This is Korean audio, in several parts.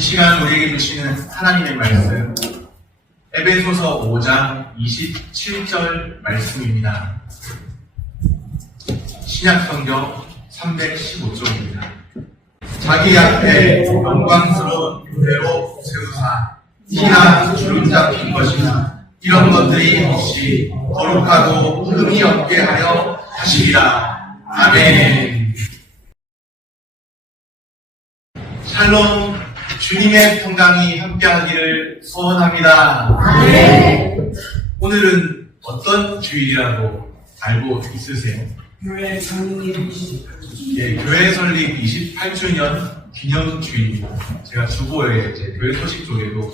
시간 우리에게 주시는 하나님의 말씀, 에베소서 5장 27절 말씀입니다. 신약성경 315쪽입니다. 자기 앞에 영광스러운 교회로 세우사 티나 주름 잡힌 것이나 이런 것들이 없이 거룩하고 흠이 없게 하려 하시리라. 아멘. 샬롬, 주님의 평강이 함께하기를 소원합니다. 아멘. 오늘은 어떤 주일이라고 알고 있으세요? 교회 설립 28주년. 교회 설립 28주년 기념주일입니다. 제가 주보에 교회 소식 쪽에도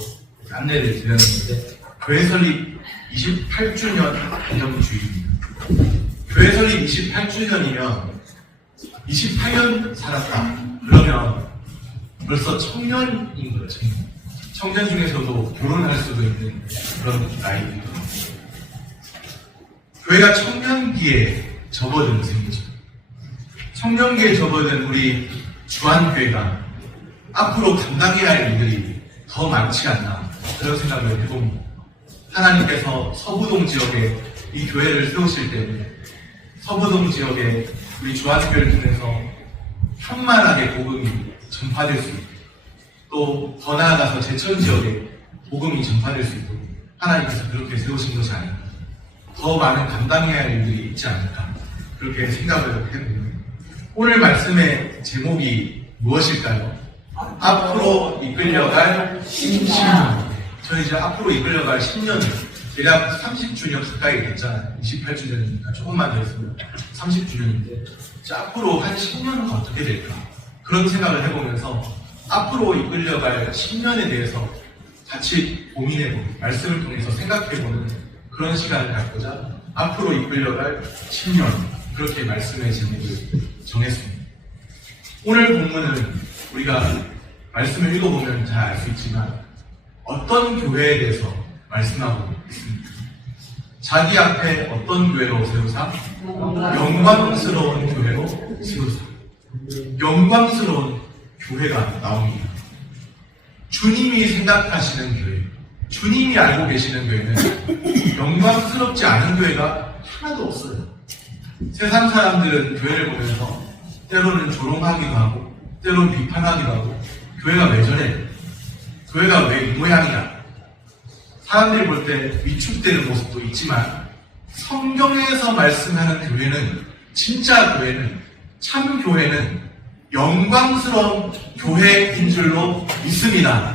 안내를 드렸는데, 교회 설립 28주년 기념주일입니다. 교회 설립 28주년이면 28년 살았다. 그러면 벌써 청년인 거죠. 청년 중에서도 결혼할 수도 있는 그런 나이입니다. 교회가 청년기에 접어든 셈이죠. 청년기에 접어든 우리 주한교회가 앞으로 감당해야 할 일들이 더 많지 않나, 그런 생각을 해봅니다. 하나님께서 서부동 지역에 이 교회를 세우실 때는 서부동 지역에 우리 주한교회를 통해서 편만하게 복음이 전파될 수 있고, 또 더 나아가서 제천 지역에 복음이 전파될 수 있도록 하나님께서 그렇게 세우신 것이 아닐까, 더 많은 감당해야 할 일들이 있지 않을까, 그렇게 생각을 해봅니다. 오늘 말씀의 제목이 무엇일까요? 앞으로 이끌려갈 10년. 저는 이제 앞으로 이끌려갈 10년, 대략 30주년 가까이 됐잖아요. 28주년이니까 조금만 더 있으면 30주년인데 앞으로 한 10년은 어떻게 될까, 그런 생각을 해보면서 앞으로 이끌려갈 10년에 대해서 같이 고민해보고 말씀을 통해서 생각해보는 그런 시간을 갖고자 앞으로 이끌려갈 10년, 그렇게 말씀의 제목을 정했습니다. 오늘 본문은 우리가 말씀을 읽어보면 잘 알 수 있지만 어떤 교회에 대해서 말씀하고 있습니다. 자기 앞에 어떤 교회로 세우사? 영광스러운 교회로 세우사. 영광스러운 교회가 나옵니다. 주님이 생각하시는 교회, 주님이 알고 계시는 교회는 영광스럽지 않은 교회가 하나도 없어요. 세상 사람들은 교회를 보면서 때로는 조롱하기도 하고 때로는 비판하기도 하고, 교회가 왜 저래? 교회가 왜 이 모양이야? 사람들이 볼 때 위축되는 모습도 있지만 성경에서 말씀하는 교회는, 진짜 교회는, 참 교회는 영광스러운 교회인 줄로 믿습니다.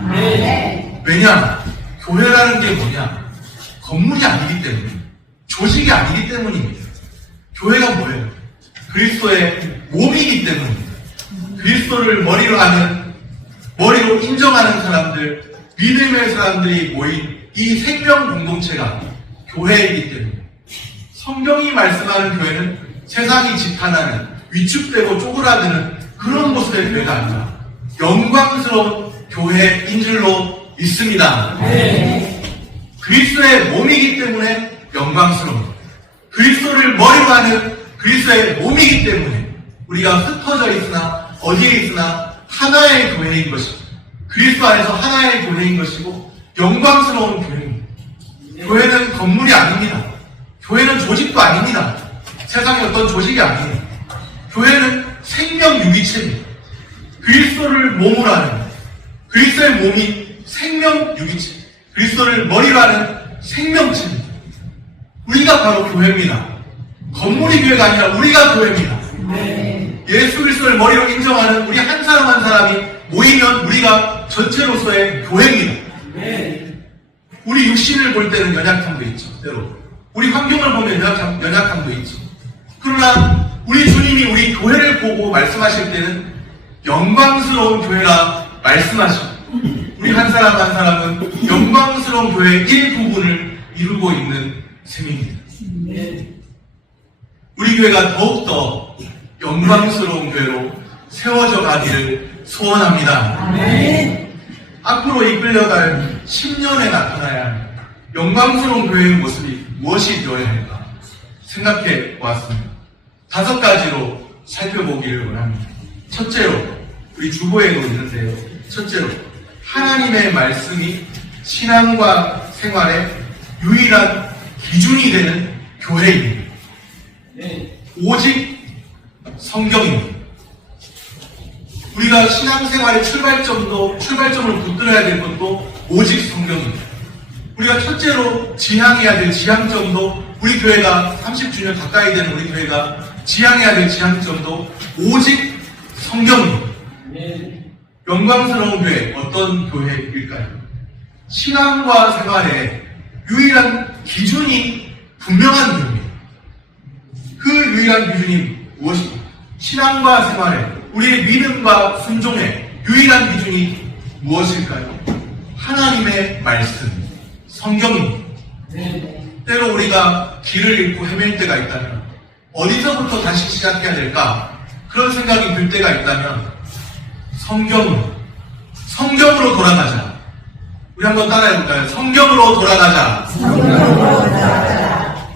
왜냐? 교회라는 게 뭐냐? 건물이 아니기 때문에, 조직이 아니기 때문입니다. 교회가 뭐예요? 그리스도의 몸이기 때문입니다. 그리스도를 머리로 인정하는 사람들, 믿음의 사람들이 모인 이 생명 공동체가 교회이기 때문에, 성경이 말씀하는 교회는 세상이 지탄하는, 위축되고 쪼그라드는 그런 모습의 교회가 아니라 영광스러운 교회인 줄로 믿습니다. 그리스도의 몸이기 때문에 영광스러운, 그리스도를 머리로 하는 그리스도의 몸이기 때문에 우리가 흩어져 있으나 어디에 있으나 하나의 교회인 것이고, 그리스도 안에서 하나의 교회인 것이고 영광스러운 교회입니다. 교회는 건물이 아닙니다. 교회는 조직도 아닙니다. 세상의 어떤 조직이 아니에요. 교회는 생명 유기체입니다. 그리스도를 몸으로 하는, 그리스도의 몸이 생명 유기체, 그리스도를 머리로 하는 생명체입니다. 우리가 바로 교회입니다. 건물이 교회가 아니라 우리가 교회입니다. 예수 그리스도를 머리로 인정하는 우리 한 사람 한 사람이 모이면 우리가 전체로서의 교회입니다. 우리 육신을 볼 때는 연약함도 있죠. 때로 우리 환경을 보면 연약함도 있죠. 그러나 우리 주님이 우리 교회를 보고 말씀하실 때는 영광스러운 교회라 말씀하시고, 우리 한 사람 한 사람은 영광스러운 교회의 일부분을 이루고 있는 셈입니다. 우리 교회가 더욱더 영광스러운 교회로 세워져 가기를 소원합니다. 아멘. 앞으로 이끌려갈 10년에 나타나야 할 영광스러운 교회의 모습이 무엇이 되어야 할까 생각해 보았습니다. 5가지로 살펴보기를 원합니다. 첫째로, 우리 주보에도 있는데요. 첫째로, 하나님의 말씀이 신앙과 생활의 유일한 기준이 되는 교회입니다. 네. 오직 성경입니다. 우리가 신앙생활의 출발점을 붙들어야 될 것도 오직 성경입니다. 우리가 첫째로 지향해야 될 지향점도 우리 교회가 30주년 가까이 되는 우리 교회가 지향해야 될 지향점도 오직 성경입니다. 네. 영광스러운 교회, 어떤 교회일까요? 신앙과 생활의 유일한 기준이 분명한 교회입니다. 그 유일한 기준이 무엇입니까? 신앙과 생활의, 우리의 믿음과 순종의 유일한 기준이 무엇일까요? 하나님의 말씀, 성경입니다. 네. 때로 우리가 길을 잃고 헤맬 때가 있다면 어디서부터 다시 시작해야 될까? 그런 생각이 들 때가 있다면 성경으로 돌아가자. 우리 한번 따라해볼까요? 성경으로 돌아가자.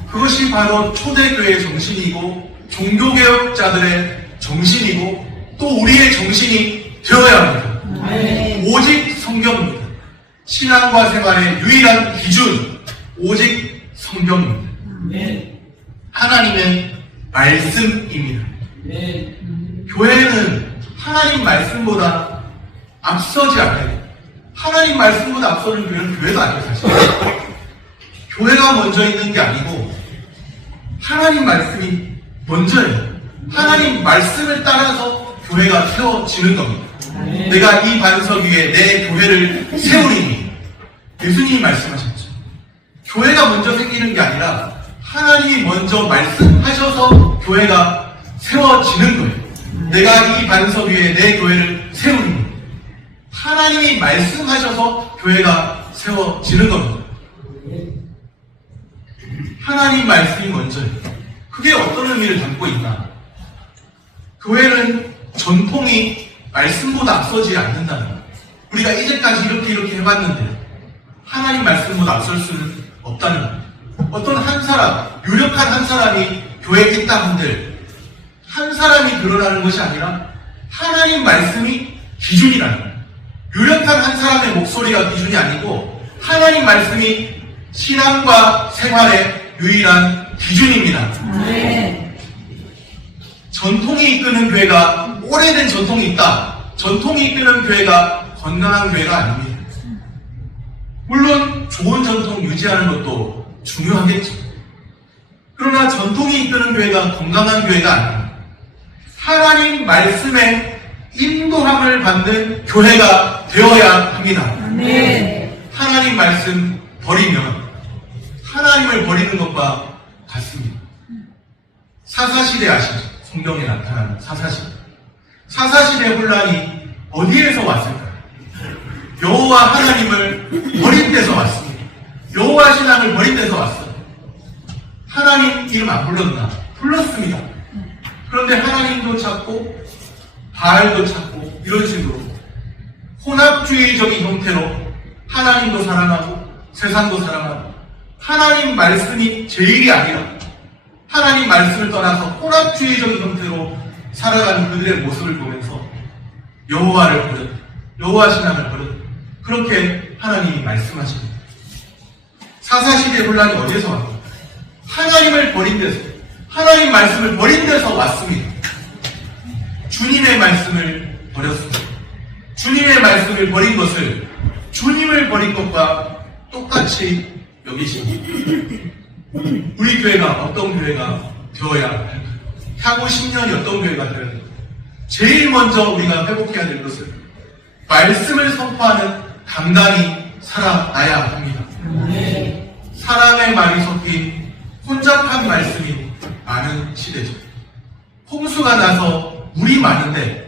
그것이 바로 초대교회의 정신이고 종교개혁자들의 정신이고 또 우리의 정신이 되어야 합니다. 네. 오직 성경입니다. 신앙과 생활의 유일한 기준, 오직 성경입니다. 네. 하나님의 말씀입니다. 네. 교회는 하나님 말씀보다 앞서지 않아야 돼요. 하나님 말씀보다 앞서는 교회는 교회가 아니에요, 사실. 교회가 먼저 있는 게 아니고 하나님 말씀이 먼저예요. 하나님 말씀을 따라서 교회가 세워지는 겁니다. 네. 내가 이 반석 위에 내 교회를 세우리니 예수님이 말씀하셨죠. 교회가 먼저 생기는 게 아니라 하나님이 먼저 말씀하셔서 교회가 세워지는 거예요. 내가 이 반석 위에 내 교회를 세우리니 하나님이 말씀하셔서 교회가 세워지는 겁니다. 하나님 말씀이 먼저예요. 그게 어떤 의미를 담고 있나? 교회는 전통이 말씀보다 앞서지 않는다는 거예요. 우리가 이제까지 이렇게 해봤는데 하나님 말씀보다 앞설 수는 없다는 거예요. 어떤 한 사람, 유력한 한 사람이 교회에 있다 한들 한 사람이 드러나는 것이 아니라 하나님 말씀이 기준이라는 거예요. 유력한 한 사람의 목소리가 기준이 아니고 하나님 말씀이 신앙과 생활의 유일한 기준입니다. 네. 전통이 이끄는 교회가 오래된 전통이 있다. 전통이 이끄는 교회가 건강한 교회가 아닙니다. 물론 좋은 전통 유지하는 것도 중요하겠죠. 그러나 전통이 이끄는 교회가 건강한 교회가 아닙니다. 하나님 말씀에 인도함을 받는 교회가 되어야 합니다. 네. 하나님 말씀 버리면 하나님을 버리는 것과 같습니다. 사사시대 아시죠? 성경에 나타나는 사사시대. 사사시대 혼란이 어디에서 왔을까요? 여호와 하나님을 버린 데서 왔습니다. 여호와 신앙을 버린 데서 왔어요. 하나님 이름 안 불렀나? 불렀습니다. 그런데 하나님도 찾고 바알도 찾고 이런 식으로 혼합주의적인 형태로 하나님도 사랑하고 세상도 사랑하고 하나님 말씀이 제일이 아니라 하나님 말씀을 떠나서 혼합주의적인 형태로 살아가는 그들의 모습을 보면서 여호와를 버렸다. 여호와 신앙을 버렸다. 그렇게 하나님이 말씀하십니다. 사사시대 혼란이 어디에서 왔습니까? 하나님을 버린 데서, 하나님 말씀을 버린 데서 왔습니다. 주님의 말씀을 버렸습니다. 주님의 말씀을 버린 것을 주님을 버린 것과 똑같이 여기십니다. 우리 교회가 어떤 교회가 되어야 할까요? 향후 10년이 어떤 교회가 되어야 할까요? 제일 먼저 우리가 회복해야 될 것은 말씀을 선포하는 강단이 살아나야 합니다. 네. 사람의 말이 섞인 혼잡한 말씀이 많은 시대죠. 홍수가 나서 물이 많은데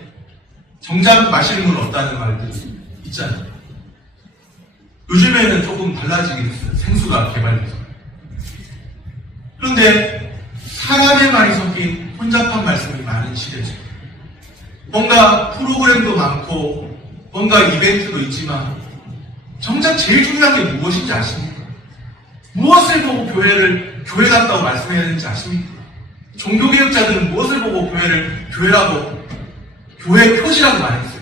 정작 마실 물 없다는 말들이 있잖아요. 요즘에는 조금 달라지긴 했어요. 생수가 개발돼서. 그런데 사람의 말이 섞인 혼잡한 말씀이 많은 시대죠. 뭔가 프로그램도 많고 뭔가 이벤트도 있지만 정작 제일 중요한 게 무엇인지 아십니까? 무엇을 보고 교회를 교회 같다고 말씀해야 되는지 아십니까? 종교개혁자들은 무엇을 보고 교회를 교회라고 교회 표시라고 말했어요.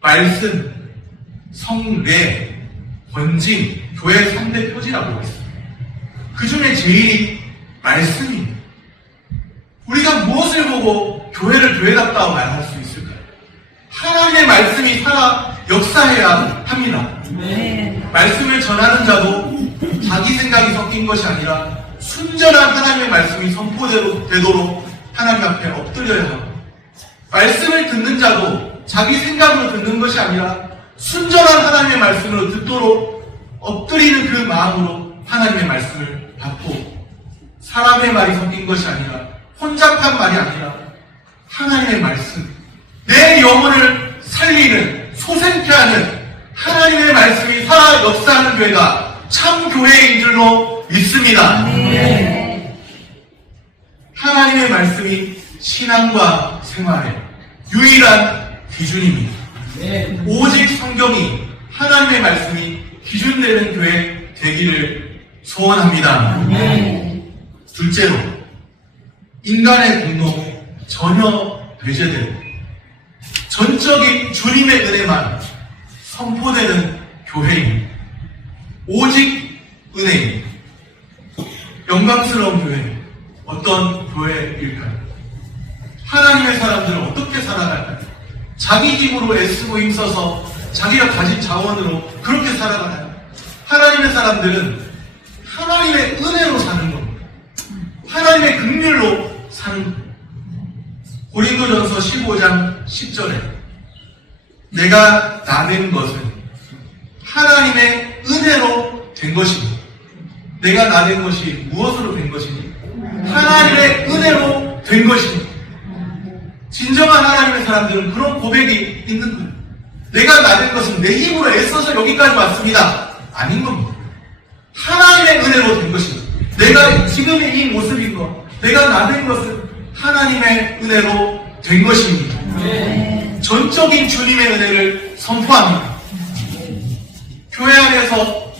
말씀, 성례, 번진, 교회 3대 표지라고 했어요. 그 중에 제일이 말씀입니다. 우리가 무엇을 보고 교회를 교회답다고 말할 수 있을까요? 하나님의 말씀이 살아 역사해야 합니다. 말씀을 전하는 자도 자기 생각이 섞인 것이 아니라 순전한 하나님의 말씀이 선포되도록 하나님 앞에 엎드려야 하고, 말씀을 듣는 자도 자기 생각으로 듣는 것이 아니라 순전한 하나님의 말씀으로 듣도록 엎드리는 그 마음으로 하나님의 말씀을 받고, 사람의 말이 섞인 것이 아니라 혼잡한 말이 아니라 하나님의 말씀, 내 영혼을 살리는, 소생케 하는 하나님의 말씀이 살아 역사하는 교회가 참 교회인 줄로 믿습니다. 하나님의 말씀이 신앙과 생활의 유일한 기준입니다. 오직 성경이, 하나님의 말씀이 기준되는 교회 되기를 소원합니다. 둘째로, 인간의 공로 전혀 배제되고 전적인 주님의 은혜만 선포되는 교회입니다. 오직 은혜입니다. 영광스러운 교회, 어떤 교회일까요? 하나님의 사람들은 어떻게 살아갈까요? 자기 힘으로 애쓰고 힘써서 자기가 가진 자원으로 그렇게 살아가나요? 하나님의 사람들은 하나님의 은혜로 사는 겁니다. 하나님의 긍휼로 사는 겁니다. 고린도전서 15장 10절에 내가 나된 것은 하나님의 은혜로 된 것입니다. 내가 나된 것이 무엇으로 된 것입니까? 하나님의 은혜로 된 것입니다. 진정한 하나님의 사람들은 그런 고백이 있는 거예요. 내가 나된 것은 내 힘으로 애써서 여기까지 왔습니다. 아닌 겁니다. 하나님의 은혜로 된 것입니다. 내가 지금의 이 모습인 것, 내가 나된 것은 하나님의 은혜로 된 것입니다. 전적인 주님의 은혜를 선포합니다. 교회 안에서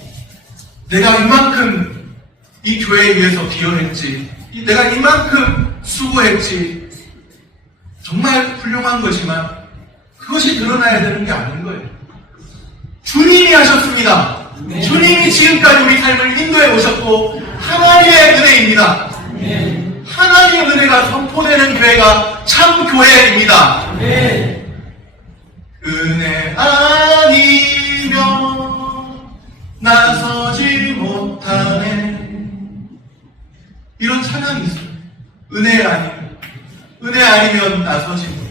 내가 이만큼 이 교회에 위해서 기여했지, 내가 이만큼 수고했지, 정말 훌륭한 거지만 그것이 드러나야 되는 게 아닌 거예요. 주님이 하셨습니다. 주님이 지금까지 우리 삶을 인도해 오셨고 하나님의 은혜입니다. 하나님의 은혜가 선포되는 교회가 참 교회입니다. 은혜 아니면 나서지 못하네, 이런 찬양이 있어요. 은혜 아니면 나서지 못해.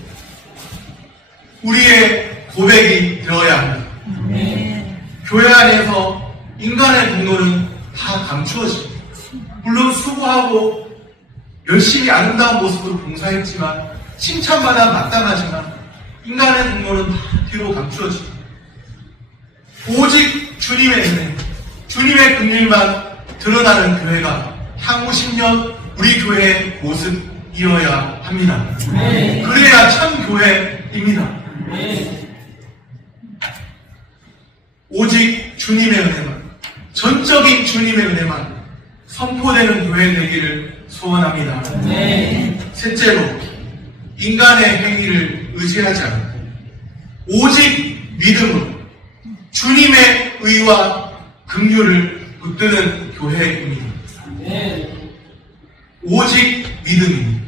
우리의 고백이 되어야 합니다. 교회 안에서 인간의 공로는 다 감추어집니다. 물론 수고하고 열심히 아름다운 모습으로 봉사했지만, 칭찬받아 마땅하지만 인간의 공로는 다 뒤로 감추어집니다. 오직 주님의 은혜, 주님의 긍휼만 드러나는 교회가 향후 10년 우리 교회의 모습이어야 합니다. 그래야 참 교회입니다. 오직 주님의 은혜만, 전적인 주님의 은혜만 선포되는 교회 되기를 소원합니다. 셋째로, 인간의 행위를 의지하지 않고 오직 믿음으로 주님의 의와 긍휼을 붙드는 교회입니다. 오직 믿음입니다.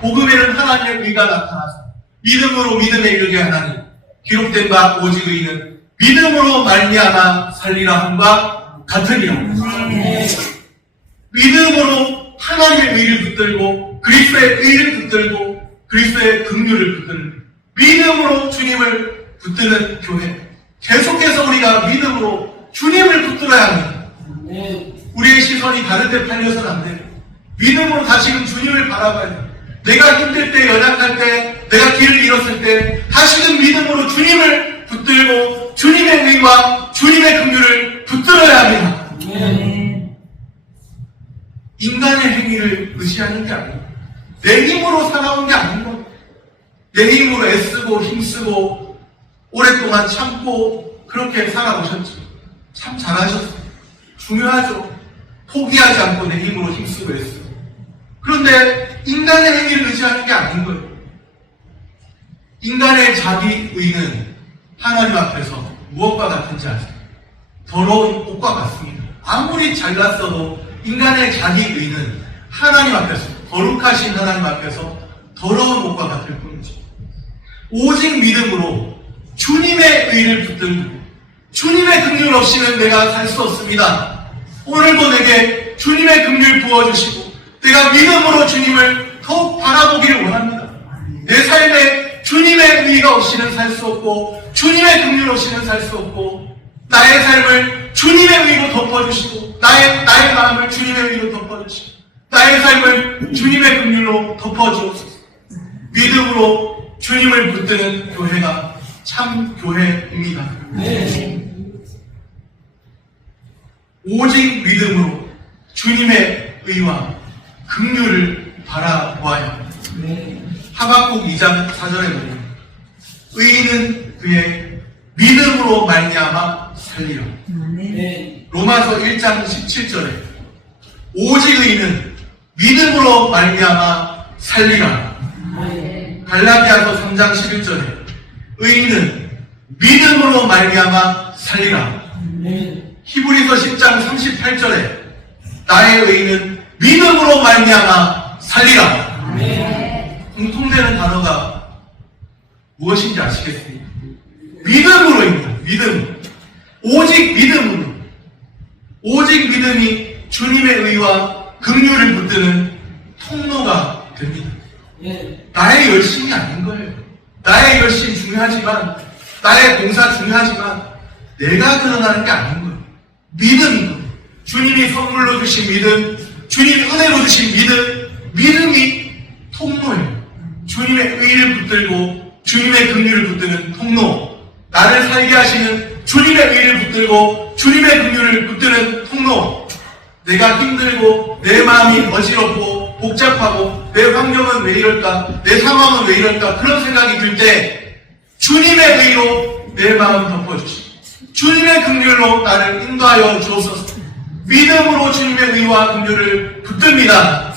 복음에는 하나님의 의가 나타나서 믿음으로 믿음에 이르게 하나니 기록된 바 오직 의는 믿음으로 말미암아 살리라 함과 같으니라. 믿음으로 하나님의 의를 붙들고 그리스도의 의를 붙들고 그리스도의 긍휼을 붙드는, 믿음으로 주님을 붙드는 교회. 계속해서 우리가 믿음으로 주님을 붙들어야 합니다. 우리의 시선이 다른 데 팔려서는 안 돼요. 믿음으로 다시금 주님을 바라봐야 돼요. 내가 힘들 때, 연약할 때, 내가 길을 잃었을 때 다시금 믿음으로 주님을 붙들고 주님의 의와 주님의 긍휼을 붙들어야 합니다. 인간의 행위를 의지하는 게 아니고 내 힘으로 살아온 게 아닌 것. 내 힘으로 애쓰고 힘쓰고 오랫동안 참고 그렇게 살아오셨죠. 참 잘하셨어요. 중요하죠. 포기하지 않고 내 힘으로 힘쓰고 애쓰고. 그런데 인간의 행위를 의지하는 게 아닌 거예요. 인간의 자기 의는 하나님 앞에서 무엇과 같은지 아세요? 더러운 옷과 같습니다. 아무리 잘났어도 인간의 자기 의는 하나님 앞에서, 거룩하신 하나님 앞에서 더러운 옷과 같을 뿐이죠. 오직 믿음으로 주님의 의를 붙들고 주님의 긍휼 없이는 내가 살 수 없습니다. 오늘도 내게 주님의 긍휼 부어주시고 내가 믿음으로 주님을 더욱 바라보기를 원합니다. 내 삶에 주님의 의가 없이는 살 수 없고 주님의 긍휼 없이는 살 수 없고 나의 삶을 주님의 의로 덮어주시고 나의 마음을 주님의 의로 덮어주시고 나의 삶을 주님의 긍휼로 덮어주옵소서. 믿음으로 주님을 붙드는 교회가 참 교회입니다. 오직 믿음으로 주님의 의와 긍휼을 바라보아야 합니다. 하박국 2장 4절에 보면 의인은 그의 믿음으로 말미암아 살리라. 로마서 1장 17절에 오직 의인은 믿음으로 말미암아 살리라. 갈라디아서 3장 11절에 의인은 믿음으로 말미암아 살리라. 히브리서 10장 38절에 나의 의인은 믿음으로 말미암아 살리라. 공통되는 단어가 무엇인지 아시겠습니까? 믿음으로입니다. 믿음. 오직 믿음으로. 오직 믿음이 주님의 의와 긍휼을 붙드는 통로가 됩니다. 나의 열심이 아닌 거예요. 나의 열심 중요하지만, 나의 봉사 중요하지만, 내가 드러나는 게 아닌 거예요. 믿음인 거예요. 주님이 선물로 주신 믿음, 주님이 은혜로 주신 믿음, 믿음이 통로예요. 주님의 의를 붙들고 주님의 긍휼을 붙드는 통로, 나를 살게 하시는 주님의 의를 붙들고 주님의 긍휼을 붙드는 통로. 내가 힘들고 내 마음이 어지럽고 복잡하고 내 환경은 왜 이럴까, 내 상황은 왜 이럴까, 그런 생각이 들 때 주님의 의로 내 마음 덮어주시고 주님의 긍휼로 나를 인도하여 주옵소서. 믿음으로 주님의 의와 긍휼을 붙듭니다.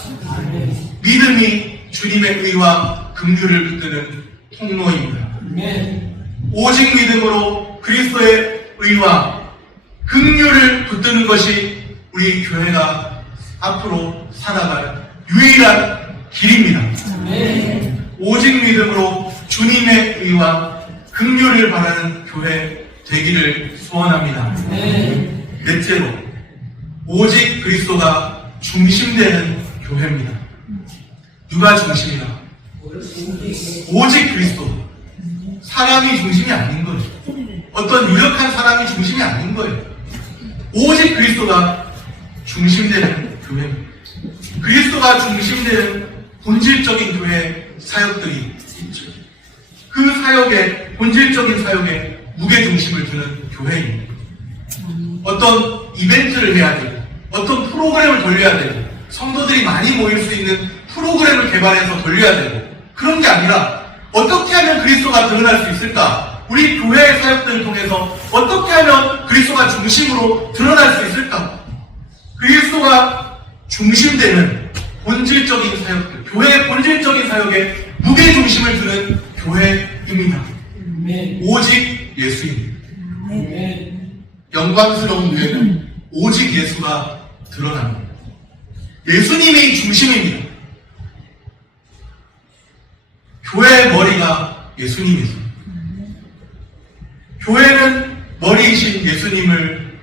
믿음이 주님의 의와 긍휼을 붙드는 통로입니다. 오직 믿음으로 그리스도의 의와 긍휼을 붙드는 것이 우리 교회가 앞으로 살아갈 유일한 길입니다. 오직 믿음으로 주님의 의와 긍휼을 바라는 교회 되기를 소원합니다. 넷째로, 오직 그리스도가 중심되는 교회입니다. 누가 중심이다? 오직 그리스도. 사람이 중심이 아닌 거예요. 어떤 유력한 사람이 중심이 아닌 거예요. 오직 그리스도가 중심되는 교회입니다. 그리스도가 중심되는 본질적인 교회 사역들이 있죠. 그 사역에, 본질적인 사역에 무게중심을 두는 교회입니다. 어떤 이벤트를 해야 되고, 어떤 프로그램을 돌려야 되고, 성도들이 많이 모일 수 있는 프로그램을 개발해서 돌려야 되고, 그런 게 아니라 어떻게 하면 그리스도가 드러날 수 있을까? 우리 교회의 사역들을 통해서 어떻게 하면 그리스도가 중심으로 드러날 수 있을까? 그리스도가 중심되는 본질적인 사역들, 교회의 본질적인 사역에 무게중심을 두는 교회입니다. 오직 예수입니다. 영광스러운 교회는 오직 예수가 드러납니다. 예수님이 중심입니다. 교회의 머리가 예수님이죠. 교회는 머리이신 예수님을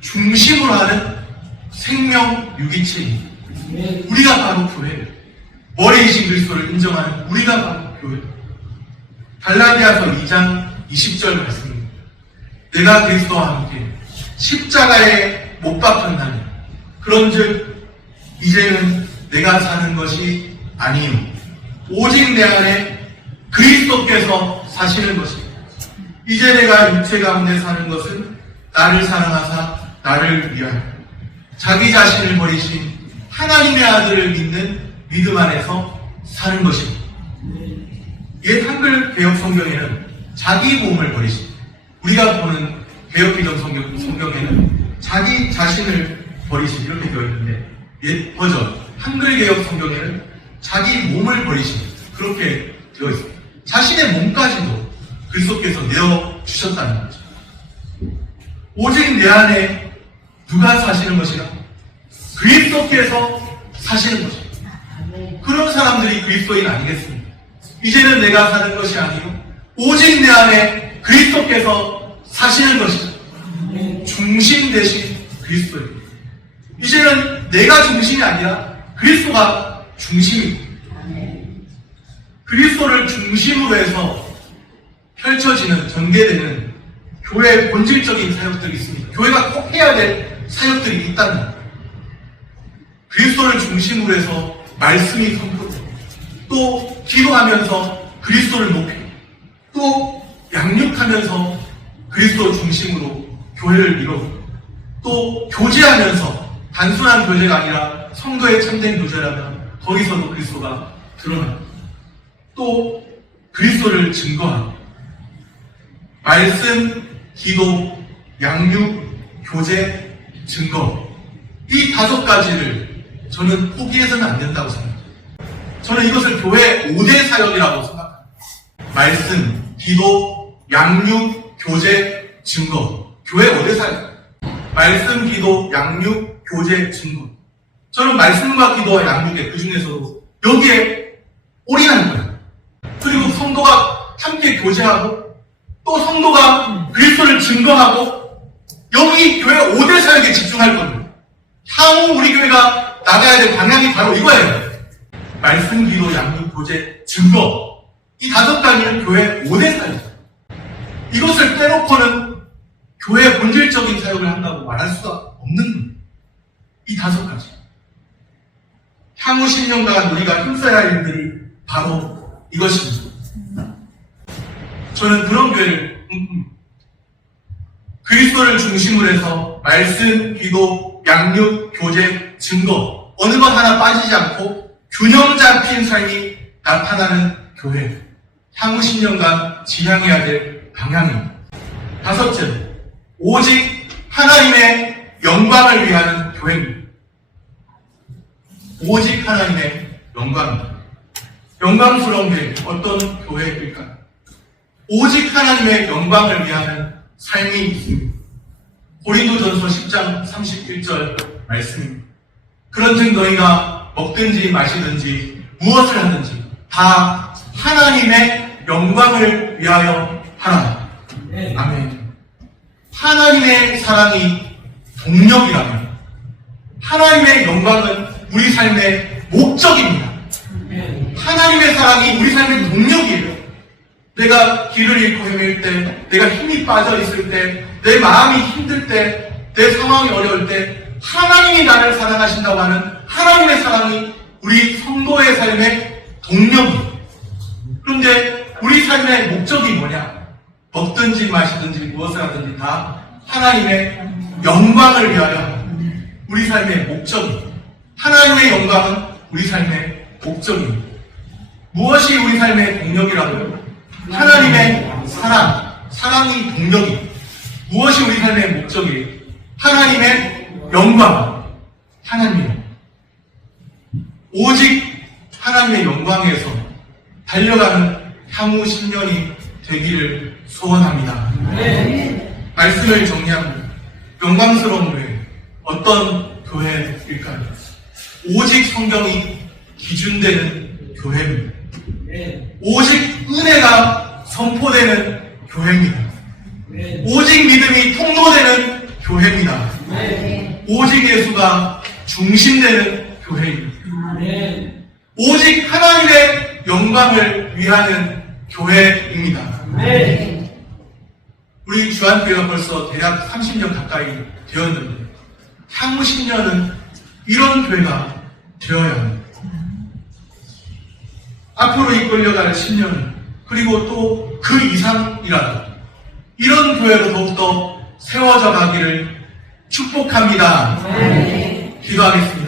중심으로 하는 생명 유기체입니다. 우리가 바로 교회예요. 머리이신 그리스도를 인정하는 우리가 바로 교회예요. 갈라디아서 2장 20절 말씀입니다. 내가 그리스도와 함께 십자가에 못 박혔나니 그런즉 이제는 내가 사는 것이 아니요 오직 내 안에 그리스도께서 사시는 것입니다. 이제 내가 육체 가운데 사는 것은 나를 사랑하사 나를 위하여 자기 자신을 버리신 하나님의 아들을 믿는 믿음 안에서 사는 것입니다. 옛 한글 개혁 성경에는 자기 몸을 버리신, 우리가 보는 개혁 기존 성경에는 자기 자신을 버리신 이렇게 되어 있는데, 옛 버전 한글 개혁 성경에는 자기 몸을 버리신 그렇게 되어 있습니다. 자신의 몸까지도 그리스도께서 내어 주셨다는 거죠. 오직 내 안에 누가 사시는 것이라? 그리스도께서 사시는 거죠. 그런 사람들이 그리스도인 아니겠습니까? 이제는 내가 사는 것이 아니고 오직 내 안에 그리스도께서 사시는 것이죠. 중심 대신 그리스도입니다. 이제는 내가 중심이 아니라 그리스도가 중심입니다. 그리스도를 중심으로 해서 펼쳐지는, 전개되는 교회의 본질적인 사역들이 있습니다. 교회가 꼭 해야 될 사역들이 있다는 거예요. 그리스도를 중심으로 해서 말씀이 선포되고, 또 기도하면서 그리스도를 높이고, 또 양육하면서 그리스도 중심으로 교회를 이루고, 또 교제하면서 단순한 교제가 아니라 성도의 참된 교제라면 거기서도 그리스도가 드러납니다. 또 그리스도를 증거하고, 말씀, 기도, 양육, 교제, 증거, 이 5가지를 저는 포기해서는 안 된다고 생각합니다. 저는 이것을 교회 5대 사역이라고 생각합니다. 말씀, 기도, 양육, 교제, 증거. 교회 5대 사역. 말씀, 기도, 양육, 교제, 증거. 저는 말씀과 기도와 양육의 그 중에서도 여기에 올인하는 거예요. 그리고 성도가 함께 교제하고, 또 성도가 그리스도를 증거하고, 여기 교회 5대 사역에 집중할 겁니다. 향후 우리 교회가 나가야 될 방향이 바로 이거예요. 말씀, 기도, 양육, 교제, 증거. 이 5가지는 교회 5대 사역이에요. 이것을 빼놓고는 교회의 본질적인 사역을 한다고 말할 수가 없는 거예요. 이 5가지. 향후 10년간 우리가 힘써야 할 일들이 바로 이것입니다. 저는 그런 교회를 그리스도를 중심으로 해서 말씀, 기도, 양육, 교제, 증거 어느 것 하나 빠지지 않고 균형 잡힌 삶이 나타나는 교회. 향후 10년간 지향해야 될 방향입니다. 5째, 오직 하나님의 영광을 위하는 교회입니다. 오직 하나님의 영광입니다. 영광스러운 교회, 어떤 교회일까요? 오직 하나님의 영광을 위하는 삶이 있습니다. 고린도전서 10장 31절 말씀입니다. 그런즉 너희가 먹든지 마시든지 무엇을 하든지 다 하나님의 영광을 위하여 하라. 아멘. 하나님의 사랑이 동력이라면 하나님의 영광은 우리 삶의 목적입니다. 하나님의 사랑이 우리 삶의 동력이에요. 내가 길을 잃고 헤맬 때, 내가 힘이 빠져 있을 때, 내 마음이 힘들 때, 내 상황이 어려울 때 하나님이 나를 사랑하신다고 하는 하나님의 사랑이 우리 성도의 삶의 동력이에요. 그런데 우리 삶의 목적이 뭐냐? 먹든지 마시든지 무엇을 하든지 다 하나님의 영광을 위하여 우리 삶의 목적이에요. 하나님의 영광은 우리 삶의 목적입니다. 무엇이 우리 삶의 동력이라고요? 하나님의 사랑이 동력이에요. 무엇이 우리 삶의 목적이에요? 하나님의 영광, 하나님의 영광. 오직 하나님의 영광에서 달려가는 향후 10년이 되기를 소원합니다. 말씀을 정리합니다. 영광스러운 교회, 어떤 교회일까요? 오직 성경이 기준되는 교회입니다. 오직 은혜가 선포되는 교회입니다. 오직 믿음이 통로되는 교회입니다. 오직 예수가 중심되는 교회입니다. 오직 하나님의 영광을 위하는 교회입니다. 우리 주한교회가 벌써 대략 30년 가까이 되었는데 향후 10년은 이런 교회가 되어야 합니다. 앞으로 이끌려갈 10년, 그리고 또 그 이상이라도 이런 교회로 더욱더 세워져 가기를 축복합니다. 기도하겠습니다.